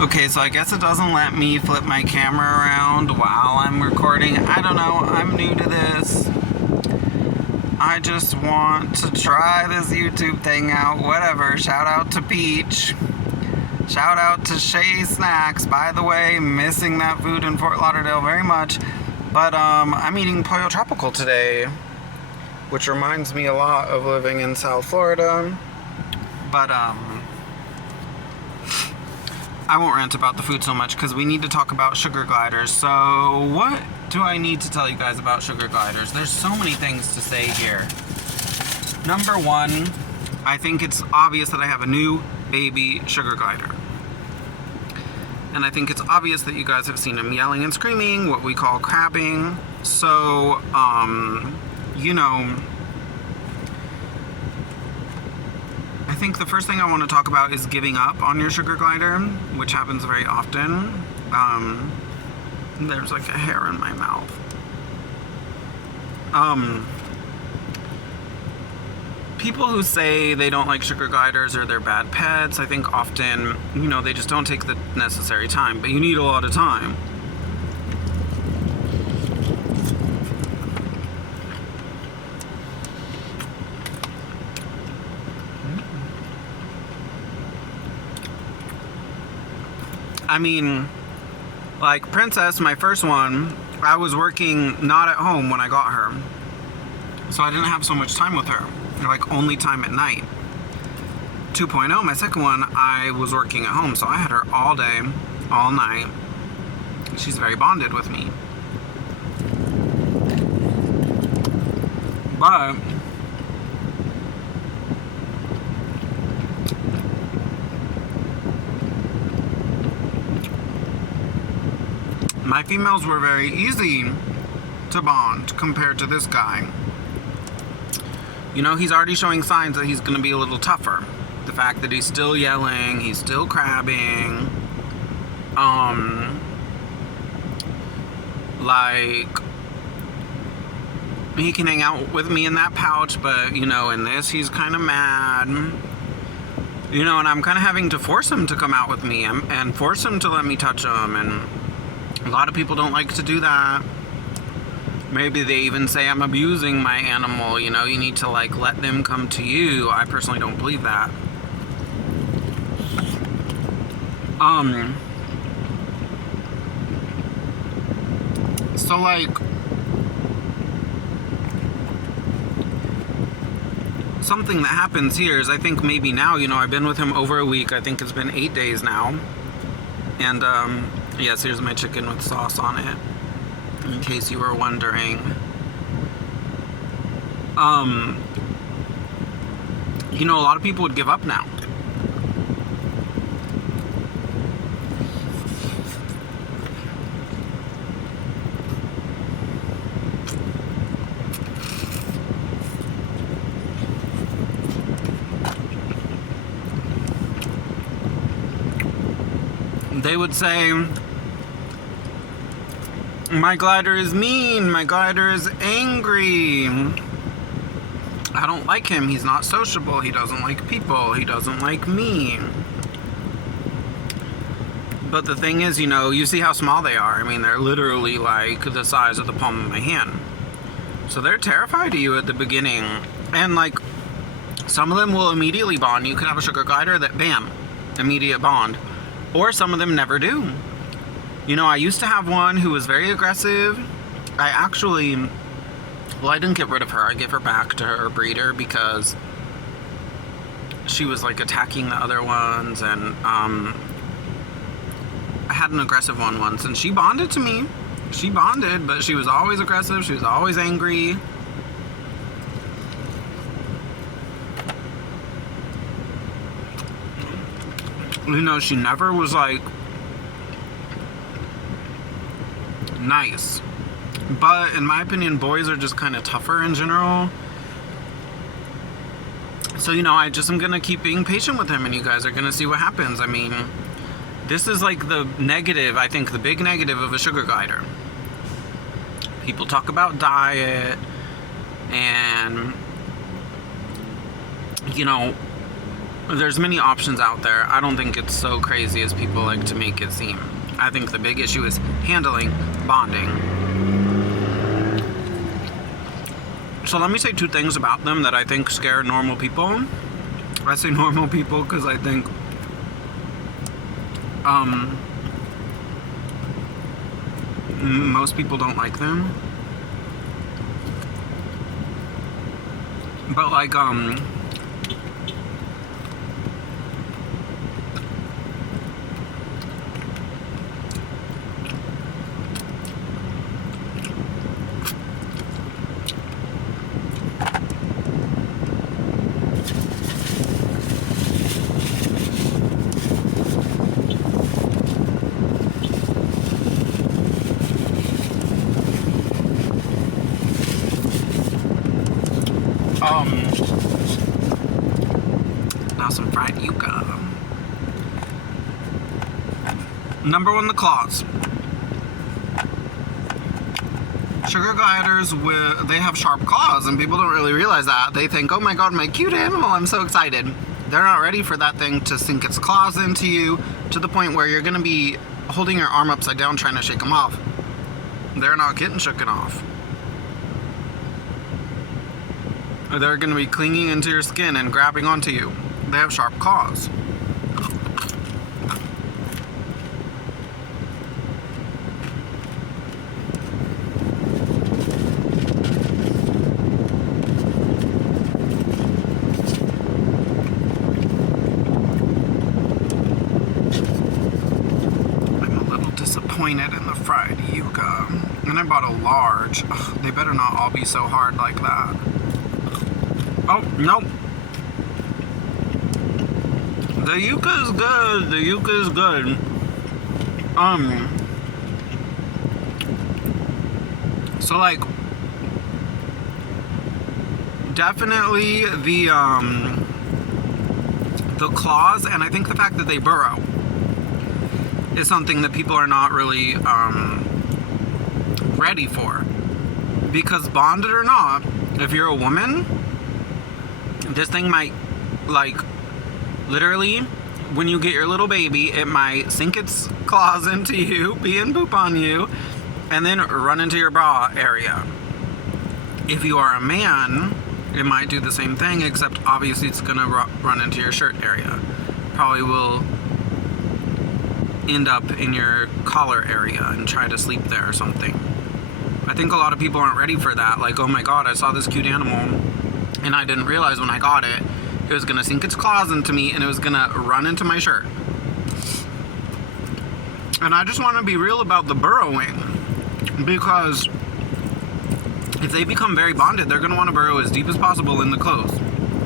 Okay, so I guess it doesn't let me flip my camera around while I'm recording. I don't know, I'm new to this. I just want to try this YouTube thing out, whatever. Shout out to Peach. Shout out to Shay Snacks. By the way, missing that food in Fort Lauderdale very much. But I'm eating Pollo Tropical today, which reminds me a lot of living in South Florida. But I won't rant about the food so much because we need to talk about sugar gliders. So what do I need to tell you guys about sugar gliders? There's so many things to say here. Number one, I think it's obvious that I have a new baby sugar glider. And I think it's obvious that you guys have seen him yelling and screaming, what we call crabbing. So, you know, I think the first thing I want to talk about is giving up on your sugar glider, which happens very often. There's like a hair in my mouth. People who say they don't like sugar gliders or they're bad pets, I think often, you know, they just don't take the necessary time, but you need a lot of time. I mean, like Princess, my first one, I was working not at home when I got her. So I didn't have so much time with her. Like only time at night. 2.0, my second one, I was working at home. So I had her all day, all night. She's very bonded with me. But my females were very easy to bond compared to this guy. You know, he's already showing signs that he's going to be a little tougher. The fact that he's still yelling, he's still crabbing. Like, he can hang out with me in that pouch, but, you know, in this, he's kind of mad. You know, and I'm kind of having to force him to come out with me and force him to let me touch him, and a lot of people don't like to do that. Maybe they even say I'm abusing my animal, you know, you need to like let them come to you. I personally don't believe that. So like, something that happens here is I think maybe now, you know, I've been with him over a week. I think it's been 8 days now. And yes, here's my chicken with sauce on it, in case you were wondering. You know, a lot of people would give up now. They would say, my glider is mean, my glider is angry. I don't like him, he's not sociable, he doesn't like people, he doesn't like me. But the thing is, you know, you see how small they are. I mean, they're literally like the size of the palm of my hand. So they're terrified of you at the beginning. And like, some of them will immediately bond. You could have a sugar glider that, bam, immediate bond. Or some of them never do. You know, I used to have one who was very aggressive. I actually, well, I didn't get rid of her. I gave her back to her breeder because she was like attacking the other ones. And I had an aggressive one once and she bonded to me. She bonded, but she was always aggressive. She was always angry. You know, she never was like nice. But in my opinion, boys are just kind of tougher in general. So, you know, I just am gonna keep being patient with him and you guys are gonna see what happens. I mean, this is like the negative, I think the big negative of a sugar glider. People talk about diet and, you know, there's many options out there. I don't think it's so crazy as people like to make it seem. I think the big issue is handling bonding. So let me say 2 things about them that I think scare normal people. I say normal people because I think most people don't like them. But like now some fried yucca. Number 1, the claws. Sugar gliders, they have sharp claws, and people don't really realize that. They think, oh my god, my cute animal, I'm so excited. They're not ready for that thing to sink its claws into you to the point where you're going to be holding your arm upside down trying to shake them off. They're not getting shooken off. They're going to be clinging into your skin and grabbing onto you. They have sharp claws. I'm a little disappointed in the fried yucca. And I bought a large. Ugh, they better not all be so hard like that. Oh, nope. The yucca is good. The yucca is good. So like, definitely the claws, and I think the fact that they burrow is something that people are not really ready for. Because bonded or not, if you're a woman, this thing might, like, literally, when you get your little baby, it might sink its claws into you, pee and poop on you, and then run into your bra area. If you are a man, it might do the same thing, except obviously it's gonna run into your shirt area. Probably will end up in your collar area and try to sleep there or something. I think a lot of people aren't ready for that. Like, oh my god, I saw this cute animal, and I didn't realize when I got it, it was gonna sink its claws into me and it was gonna run into my shirt. And I just wanna be real about the burrowing, because if they become very bonded, they're gonna wanna burrow as deep as possible in the clothes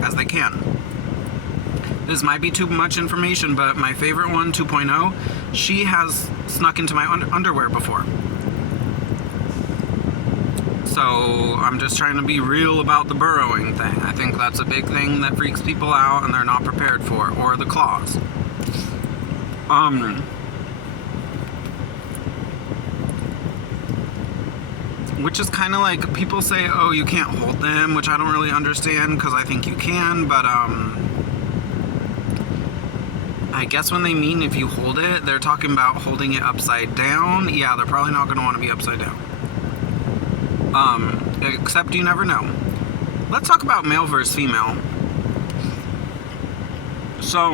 as they can. This might be too much information, but my favorite one, 2.0, she has snuck into my underwear before. So I'm just trying to be real about the burrowing thing. I think that's a big thing that freaks people out and they're not prepared for. Or the claws. Which is kind of like, people say, oh, you can't hold them, which I don't really understand, because I think you can, but I guess when they mean if you hold it, they're talking about holding it upside down. Yeah, they're probably not going to want to be upside down. Except you never know. Let's talk about male versus female. So,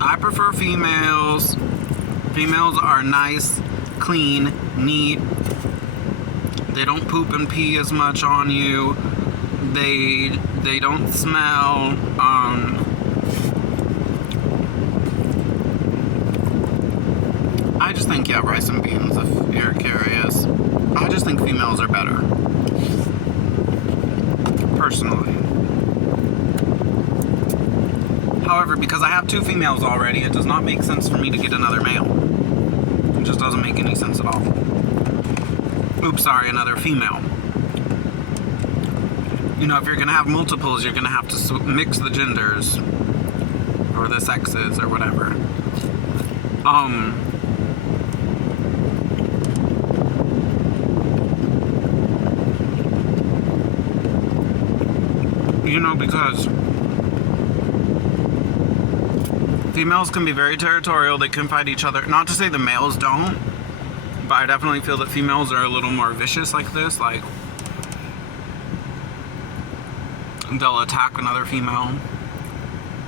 I prefer females. Females are nice, clean, neat. They don't poop and pee as much on you. They don't smell. I just think, yeah, rice and beans, if you're curious. I just think females are better. Personally. However, because I have 2 females already, it does not make sense for me to get another male. It just doesn't make any sense at all. Oops, sorry, another female. You know, if you're gonna have multiples, you're gonna have to mix the genders. Or the sexes, or whatever. You know, because Females can be very territorial. They can fight each other. Not to say the males don't, but I definitely feel that females are a little more vicious like this. Like, they'll attack another female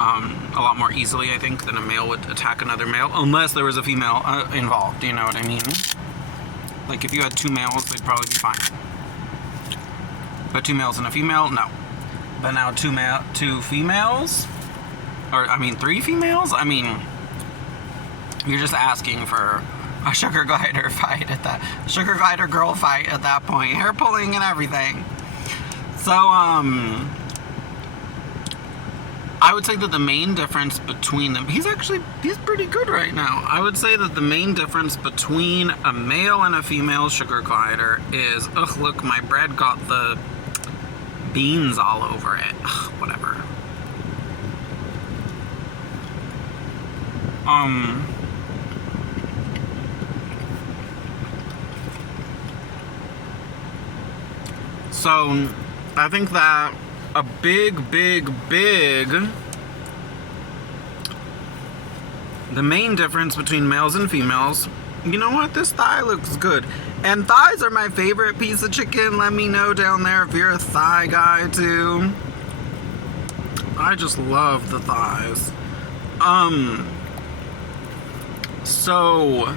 a lot more easily, I think, than a male would attack another male, unless there was a female involved, you know what I mean? Like, if you had two males, they'd probably be fine. But two males and a female, no. But now two females, or I mean 3 females, I mean, you're just asking for a sugar glider fight at that, sugar glider girl fight at that point, hair pulling and everything. So, I would say that the main difference between them, he's pretty good right now. I would say that the main difference between a male and a female sugar glider is, ugh, look, my bread got the beans all over it. Ugh, whatever. So, I think that a big, the main difference between males and females, you know what, this thigh looks good. And thighs are my favorite piece of chicken. Let me know down there if you're a thigh guy too. I just love the thighs. So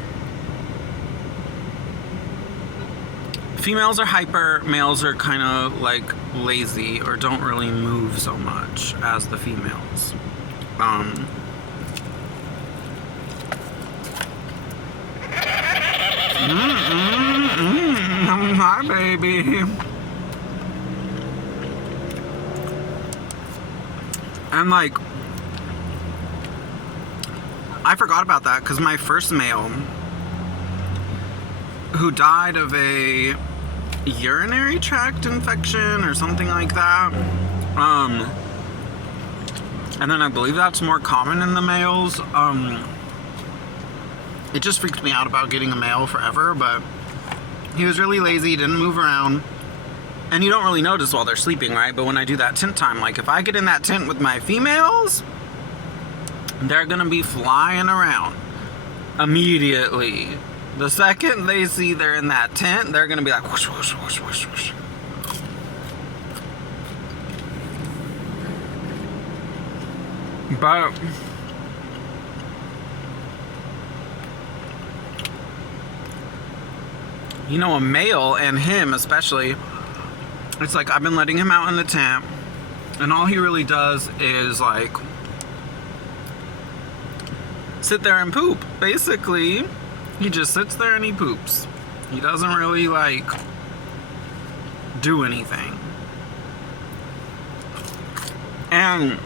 females are hyper, males are kind of like lazy or don't really move so much as the females. Hi, baby. And like, I forgot about that because my first male, who died of a urinary tract infection or something like that, and then I believe that's more common in the males. It just freaked me out about getting a male forever, but he was really lazy, didn't move around, and you don't really notice while they're sleeping, right? But when I do that tent time, like if I get in that tent with my females, they're gonna be flying around immediately. The second they see they're in that tent, they're gonna be like whoosh, whoosh, whoosh, whoosh, whoosh. But you know, a male, and him especially, it's like I've been letting him out in the tent, and all he really does is like sit there and poop. Basically, he just sits there and he poops. He doesn't really like do anything. And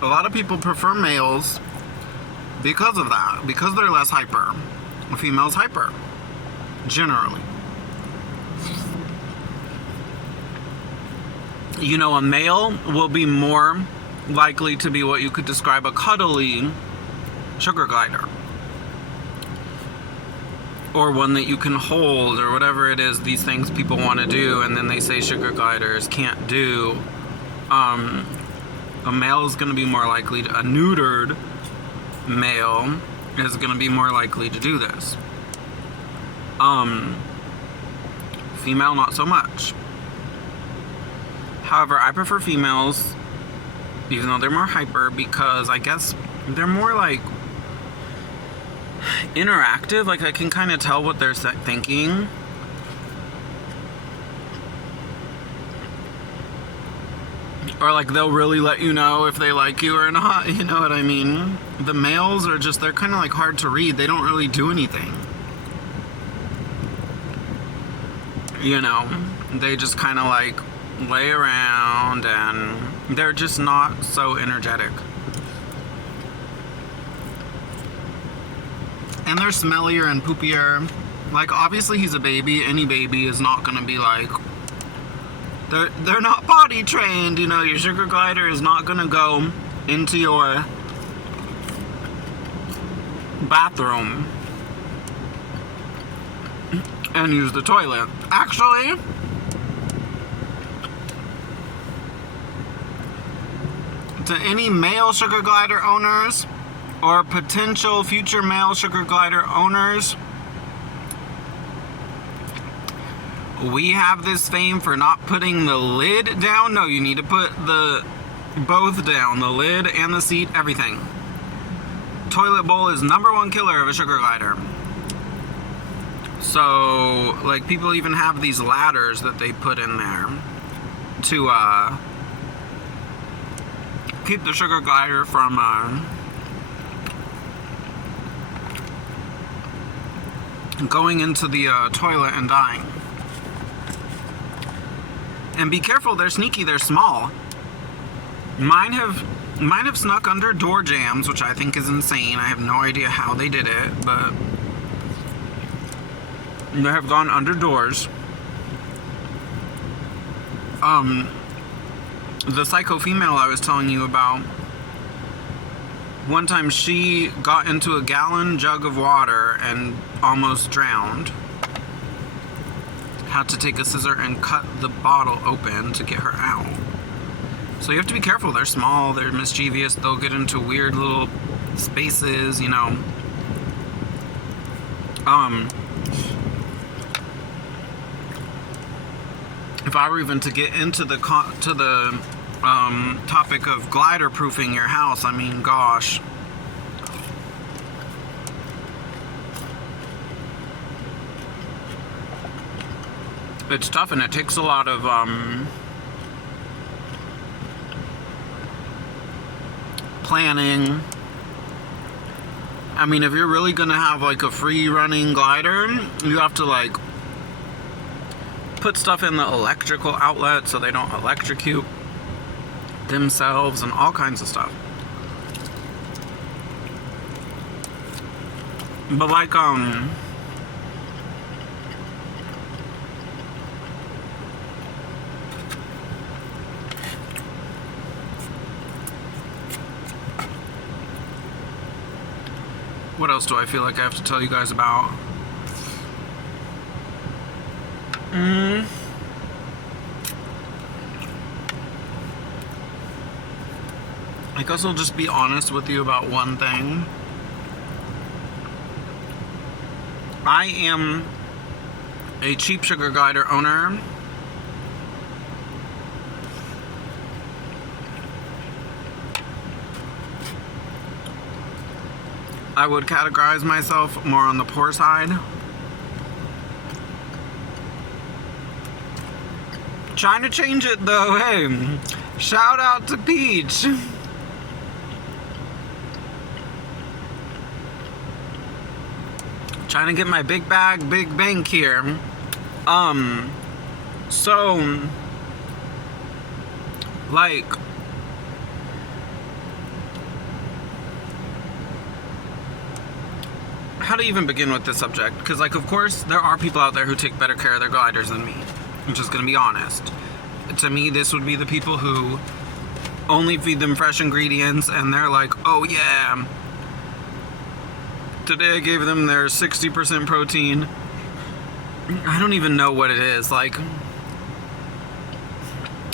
a lot of people prefer males because of that, because they're less hyper. A female's hyper, generally. You know, a male will be more likely to be what you could describe a cuddly sugar glider, or one that you can hold, or whatever it is these things people want to do, and then they say sugar gliders can't do. A male is going to be more likely to, a neutered male is going to be more likely to do this. Female, not so much. However, I prefer females, even though they're more hyper, because I guess they're more like interactive. Like I can kind of tell what they're thinking. Or like they'll really let you know if they like you or not, you know what I mean? The males are just, they're kind of like hard to read. They don't really do anything. You know, they just kind of like lay around and they're just not so energetic. And they're smellier and poopier. Like obviously he's a baby. Any baby is not gonna be like, they're not potty trained, you know. Your sugar glider is not gonna go into your bathroom and use the toilet. Actually, to any male sugar glider owners or potential future male sugar glider owners, we have this fame for not putting the lid down. No, you need to put both down, the lid and the seat, everything. Toilet bowl is #1 killer of a sugar glider. So, like, people even have these ladders that they put in there to keep the sugar glider from going into the toilet and dying. And be careful, they're sneaky, they're small. Mine have snuck under door jambs, which I think is insane. I have no idea how they did it, but they have gone under doors. The psycho female I was telling you about, one time she got into a gallon jug of water and almost drowned. Had to take a scissor and cut the bottle open to get her out. So you have to be careful. They're small, they're mischievous, they'll get into weird little spaces, you know. If I were even to get into the topic of glider proofing your house, I mean, gosh. It's tough, and it takes a lot of planning. I mean, if you're really gonna have like a free running glider, you have to like put stuff in the electrical outlet so they don't electrocute themselves and all kinds of stuff. But like what else do I feel like I have to tell you guys about? I guess I'll just be honest with you about one thing. I am a cheap sugar glider owner. I would categorize myself more on the poor side. Trying to change it though, hey. Shout out to Peach. Trying to get my big bag, big bank here. So, like, how to even begin with this subject? Because, like, of course, there are people out there who take better care of their gliders than me. I'm just gonna be honest. To me, this would be the people who only feed them fresh ingredients, and they're like, oh yeah, today I gave them their 60% protein. I don't even know what it is. Like,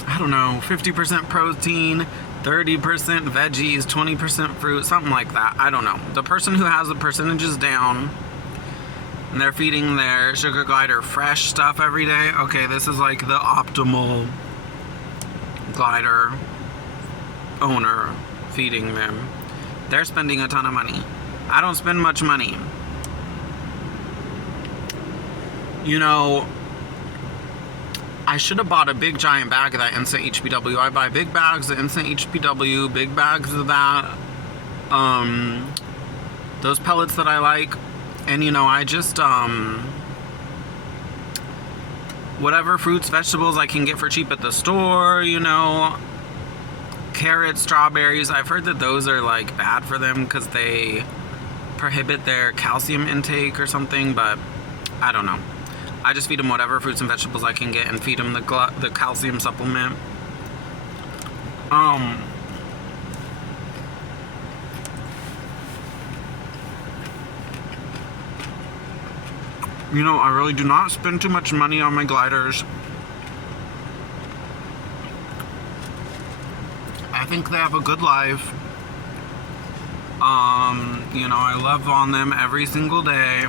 I don't know, 50% protein, 30% veggies, 20% fruit, something like that. I don't know. The person who has the percentages down and they're feeding their sugar glider fresh stuff every day, okay, this is like the optimal glider owner feeding them. They're spending a ton of money. I don't spend much money. You know, I should have bought a big giant bag of that instant HPW. I buy big bags of instant HPW, big bags of that, those pellets that I like. And you know, I just, whatever fruits, vegetables I can get for cheap at the store, you know, carrots, strawberries. I've heard that those are like bad for them because they prohibit their calcium intake or something, but I don't know. I just feed them whatever fruits and vegetables I can get and feed them the calcium supplement. You know, I really do not spend too much money on my gliders. I think they have a good life. You know, I love on them every single day.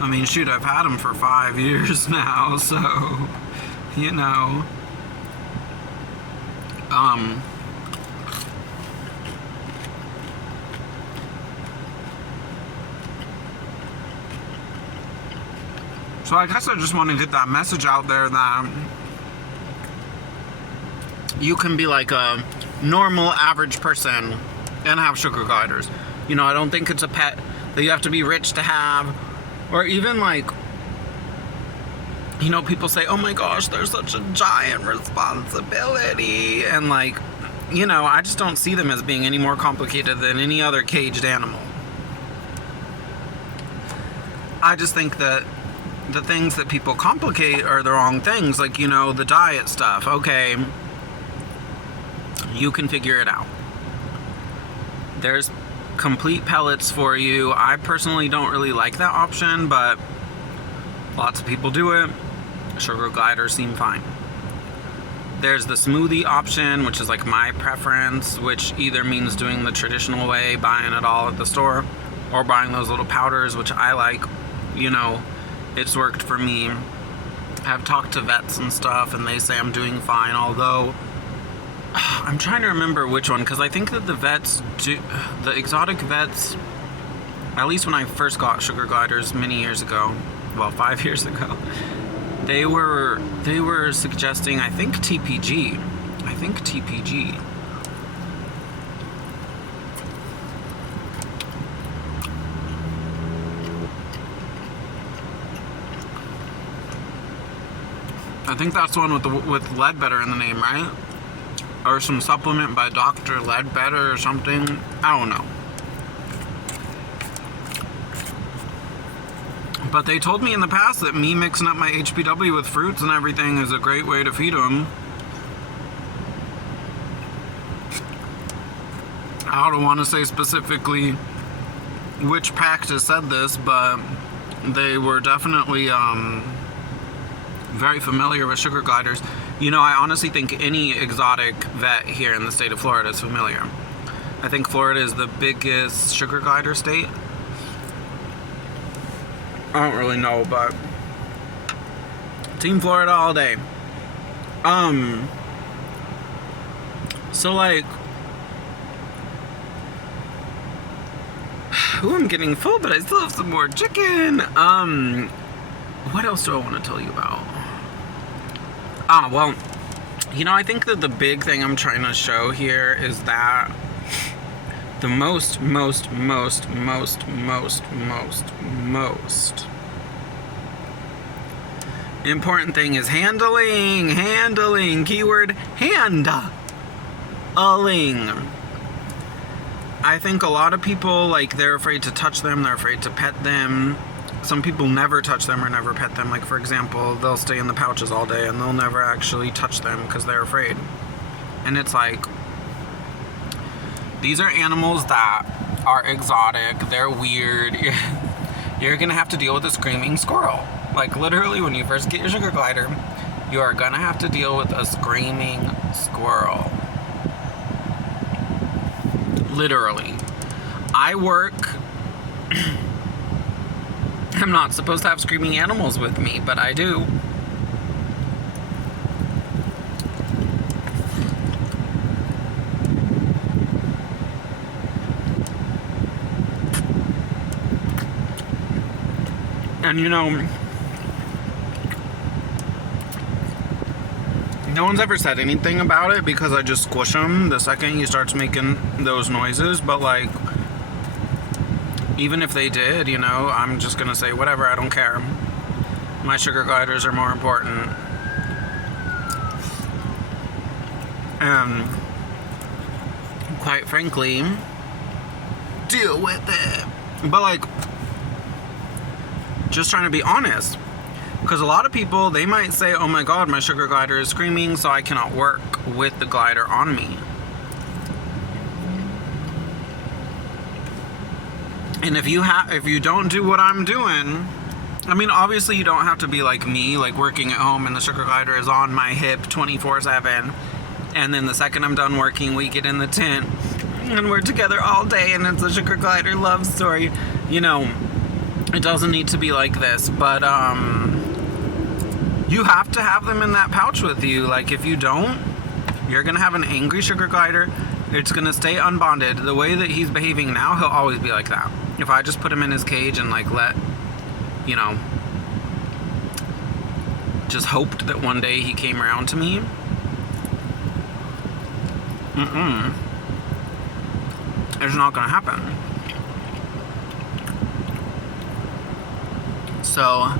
I mean, shoot, I've had them for 5 years now, so, you know. So I guess I just want to get that message out there that you can be like a normal, average person and have sugar gliders. You know, I don't think it's a pet that you have to be rich to have. Or even like, you know, people say, oh my gosh, there's such a giant responsibility. And like, you know, I just don't see them as being any more complicated than any other caged animal. I just think that the things that people complicate are the wrong things. Like, you know, the diet stuff. Okay, you can figure it out. There's complete pellets for you. I personally don't really like that option, but lots of people do it. Sugar gliders seem fine. There's the smoothie option, which is like my preference, which either means doing the traditional way, buying it all at the store, or buying those little powders, which I like. You know, it's worked for me. I've talked to vets and stuff, and they say I'm doing fine, although I'm trying to remember which one, because I think that the exotic vets, at least when I first got sugar gliders many years ago, well, 5 years ago, they were suggesting, I think TPG. I think that's the one with Ledbetter in the name, right? Or some supplement by Dr. Ledbetter or something. I don't know. But they told me in the past that me mixing up my HPW with fruits and everything is a great way to feed them. I don't want to say specifically which practice said this, but they were definitely very familiar with sugar gliders. You know, I honestly think any exotic vet here in the state of Florida is familiar. I think Florida is the biggest sugar glider state. I don't really know, but Team Florida all day. So like, ooh, I'm getting full, but I still have some more chicken. What else do I want to tell you about? Well, you know, I think that the big thing I'm trying to show here is that the most important thing is handling, keyword handling. I think a lot of people, like, they're afraid to touch them, they're afraid to pet them. Some people never touch them or never pet them. Like, for example, they'll stay in the pouches all day and they'll never actually touch them because they're afraid. And it's like, these are animals that are exotic, they're weird. You're gonna have to deal with a screaming squirrel. Like, literally, when you first get your sugar glider, you are gonna have to deal with a screaming squirrel. Literally. I work... I'm not supposed to have screaming animals with me, but I do. And you know, no one's ever said anything about it because I just squish them the second he starts making those noises, but like, even if they did, you know, I'm just gonna say whatever, I don't care. My sugar gliders are more important. And quite frankly, deal with it. But like, just trying to be honest, because a lot of people, they might say, oh my god, my sugar glider is screaming, so I cannot work with the glider on me. And if you don't do what I'm doing, I mean, obviously you don't have to be like me, like working at home and the sugar glider is on my hip 24/7. And then the second I'm done working, we get in the tent and we're together all day and it's a sugar glider love story. You know, it doesn't need to be like this, but you have to have them in that pouch with you. Like, if you don't, you're gonna have an angry sugar glider. It's gonna stay unbonded. The way that he's behaving now, he'll always be like that. If I just put him in his cage and like you know, just hoped that one day he came around to me. It's not gonna happen. So